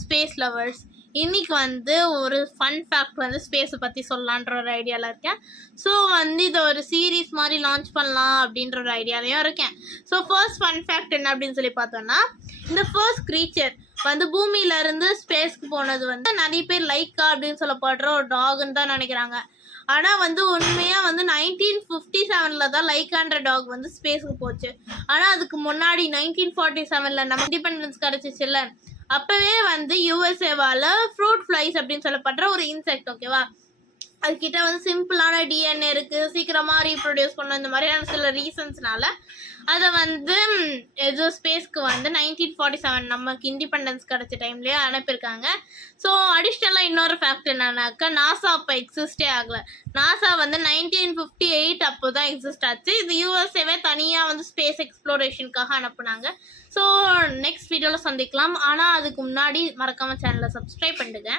Space lovers, இன்னைக்கு வந்து ஒரு ஃபன் ஃபேக்ட் வந்து ஸ்பேஸை பற்றி சொல்லலான்ற ஒரு ஐடியாவில் இருக்கேன். ஸோ வந்து இதை ஒரு சீரீஸ் மாதிரி லான்ச் பண்ணலாம் அப்படின்ற ஒரு ஐடியாலையும் இருக்கேன். ஸோ ஃபர்ஸ்ட் ஃபன் ஃபேக்ட் என்ன அப்படின்னு சொல்லி பார்த்தோன்னா, இந்த ஃபர்ஸ்ட் க்ரீச்சர் வந்து பூமியிலேருந்து ஸ்பேஸ்க்கு போனது வந்து நிறைய பேர் லைக்கா அப்படின்னு சொல்லப்படுற ஒரு டாக்னு தான் நினைக்கிறாங்க. ஆனால் வந்து உண்மையாக வந்து 1957 தான் லைக்கான்ற டாக் வந்து ஸ்பேஸுக்கு போச்சு. ஆனால் அதுக்கு முன்னாடி 1947 நம்ம இண்டிபெண்டன்ஸ் கிடச்சிச்சுல்ல, அப்போவே வந்து யூஎஸ்ஏவால் ஃப்ரூட் ஃப்ளைஸ் அப்படின்னு சொல்லப்படுற ஒரு இன்செக்ட், ஓகேவா, அதுக்கிட்ட வந்து சிம்பிளான டிஎன்ஏ இருக்குது, சீக்கிரமாக ரீப்ரொடியூஸ் பண்ணணும், இந்த மாதிரியான சில ரீசன்ஸ்னால அதை வந்து ஏதோ ஸ்பேஸ்க்கு வந்து 1947 நமக்கு இண்டிபெண்டன்ஸ் கிடச்ச டைம்லேயே அனுப்பியிருக்காங்க. ஸோ அடிஷ்னலாக இன்னொரு ஃபேக்ட் என்னன்னாக்கா, நாசா அப்போ எக்ஸிஸ்டே ஆகலை. நாசா வந்து 1958 அப்போ தான் எக்ஸிஸ்ட் ஆச்சு. இது யூஎஸ்ஏவே தனியாக வந்து ஸ்பேஸ் எக்ஸ்ப்ளோரேஷனுக்காக அனுப்புனாங்க. ஸோ நெக்ஸ்ட் வீடியோவில் சந்திக்கலாம். ஆனால் அதுக்கு முன்னாடி மறக்காமல் சேனலை சப்ஸ்கிரைப் பண்ணிடுங்க.